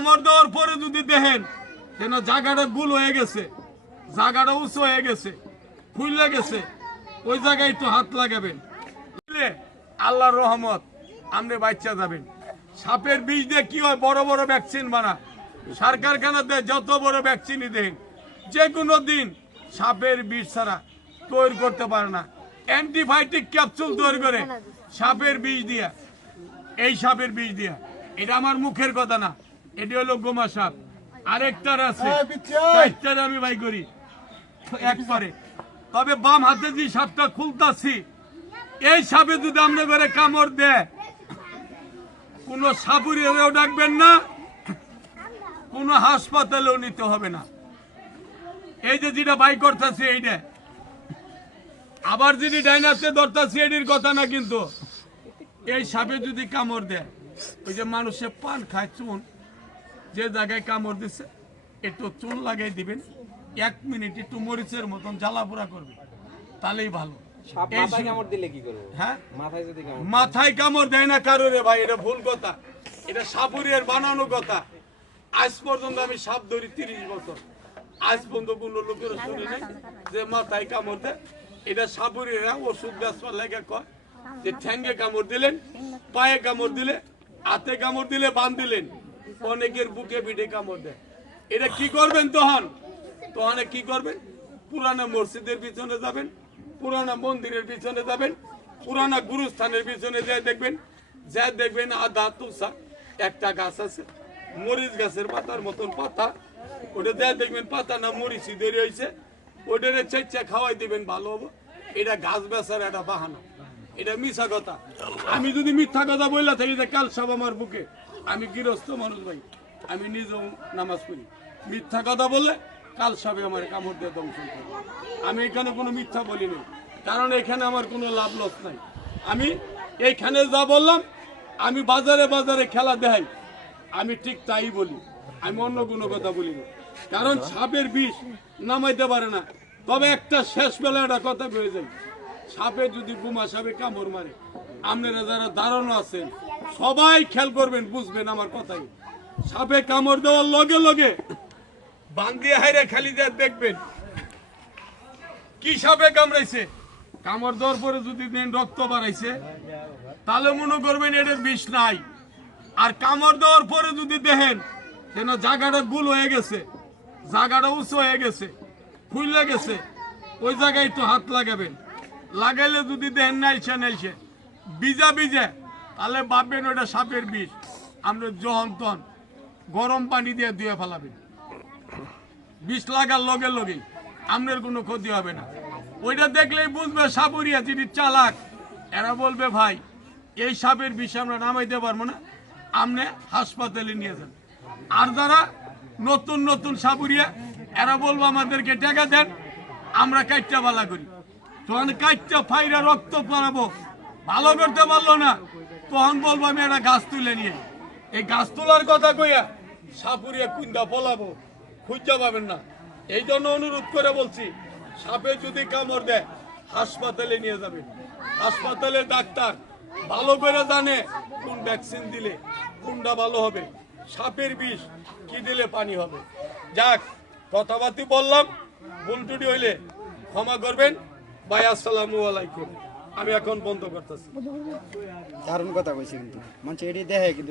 কামড় দেওয়ার পরে যদি দেখেন, যেন জায়গাটা গুল হয়ে গেছে, জায়গাটা উঁচু হয়ে গেছে, ফুলে গেছে, ওই জায়গায় একটু হাত লাগাবেন। আল্লাহর রহমত, আপনি বাচ্চা যাবেন। সাপের বিষ দিয়ে কি হয়? বড় বড় ভ্যাকসিন বানা সরকার খানাতে যত বড় ভ্যাকসিনই দেন। যে কোনো দিন সাপের বিষ ছাড়া তৈরি করতে পারে না। অ্যান্টিবায়োটিক ক্যাপসুল তৈরি করে সাপের বিষ দিয়া। এই সাপের বিষ দিয়া। এটা আমার মুখের কথা না। এটি হলো গোমা সাপ। আরেকটার আছে। চারটার আমি বাই করি। একবারে তবে বাম হাতে যে সাপটা খুলতাছি এই সাপে যদি আমরা করে কামড় দেয় কোনো সাপুরিয়ারেও ডাকবেন না কোনো হাসপাতালেও নিতে হবে না। এই যে যেটা বাই করতেছি এইটা। আবার যদি ডাইনাসে ধরতেছি এটির কথা না কিন্তু এই সাপে যদি কামড় দেয় ওই যে মানুষে পান খায় চুন যে জায়গায় কামড় দিছে একটু চুন লাগাই দিবেন এক মিনিট একটু মরিচের মতন জ্বালা পোড়া করবে তাহলেই ভালো। মাথায় কামড় হ্যাঁ? মাথায় কামড় দেয়। না কারও রে ভাই এটা ভুল কথা। এটা সাপুরের বানানো কথা। আজ পর্যন্ত আমি সাপ ধরি তিরিশ বছর। আজ পর্যন্ত কোন লোকের শুনি নাই যে মাথায় কামড় দেয়। এটা সাপুরেরা ওষুধ বেসবার লেগে কয় যে ঠ্যাঙ্গে কামড় দিলেন পায়ে কামড় দিলে হাতে কামড় দিলে বান দিলেন। অনেকের বুকে পিঠে কামড় দেয় এটা কি করবেন তখন? তখন কি করবেন? পুরানো মসজিদের পিছনে যাবেন, পুরানা মন্দিরের পিছনে যাবেন, পুরানা গুরুস্থানের পিছনে যায় দেখবেন যা দেখবেন আধা তুষা, একটা গাছ আছে, মরিচ গাছের পাতার মতন পাতা। ওটা যা দেখবেন পাতা না মরিচি দেরি হয়েছে ওটারে চেচ্চা খাওয়াই দেবেন, ভালো হব। এটা গাছ বেচার একটা বাহানা। এটা মিথ্যা কথা। আমি যদি মিথ্যা কথা বললা থাকি, যে কাল সব আমার বুকে। আমি গৃহস্থ মানুষ ভাই। আমি নিজেও নামাজ পড়ি। মিথ্যা কথা বললে কাল সবে আমার কামড় দিয়ে করবে আমি এখানে কোনো মিথ্যা বলি বলিনি কারণ এখানে আমার কোনো লাভ লস নাই। আমি এইখানে যা বললাম, আমি বাজারে বাজারে খেলা দেখাই। আমি ঠিক তাই বলি। আমি অন্য কোনো কথা বলি না কারণ সাপের বিষ নামাইতে পারে না। তবে একটা শেষ বেলা একটা কথা হয়ে যায় সাপে যদি গুমা সাপে কামড় মারে, আপনারা যারা দাঁড়ানো আছেন সবাই খেয়াল করবেন, বুঝবেন আমার কথাই। সাপে কামড় দেওয়ার লগে লগে দিয়ে হাইরে খালি দিয়ে দেখবেন। কি সাপে কামড়াইছে? কামড় দেওয়ার পরে যদি রক্ত বাড়াইছে, তাহলে মনে করবেন এটার বিষ নাই। আর কামড় দেওয়ার পরে যদি দেখেন, যেন জায়গাটা গুল হয়ে গেছে, জায়গাটা উঁচু হয়ে গেছে ফুলে গেছে, ওই জায়গায় একটু হাত লাগাবেন। লাগাইলে যদি দেখেন নাইছে নাইছে বিজা বিজে তাহলে ভাববেন ওটা সাপের বিষ। আমরা যখন তখন গরম পানি দিয়ে ধুয়ে ফেলাবেন। বিষ লাগার লগে লগে আপনার কোনো ক্ষতি হবে না। ওইটা দেখলেই বুঝবে সাপুরিয়া যিনি চালাক, এরা বলবে, ভাই, এই সাপের বিষ আমরা নামাইতে পারব না আপনি হাসপাতালে নিয়ে যান। আর যারা নতুন নতুন সাপুরিয়া, এরা বলব, আমাদেরকে টাকা দেন, আমরা কাইটটা বালা করি। তখন কাইটটা ফাইরা রক্ত পরাবো। ভালো করতে পারল না তখন বলব আমি একটা গাছ তুলে নিয়ে এই গাছ তোলার কথা কইয়া সাপুরিয়া কুন্দা বলাবো খুঁজা পাবেন না। এই জন্য অনুরোধ করে বলছি, সাপে যদি কামড় দেয়, হাসপাতালে নিয়ে যাবেন। হাসপাতালে ডাক্তার ভালো করে জানে কোন ভ্যাকসিন দিলে কোনটা ভালো হবে। সাপের বিষ কি দিলে পানি হবে। যাক, কথাবার্তি বললাম, ভুল টুটি হইলে ক্ষমা করবেন। ভাই, আসসালামু আলাইকুম। আমি এখন বন্ধ করতেছি। দারুণ কথা কইছি কিন্তু মানুষ এটি দেখে কিন্তু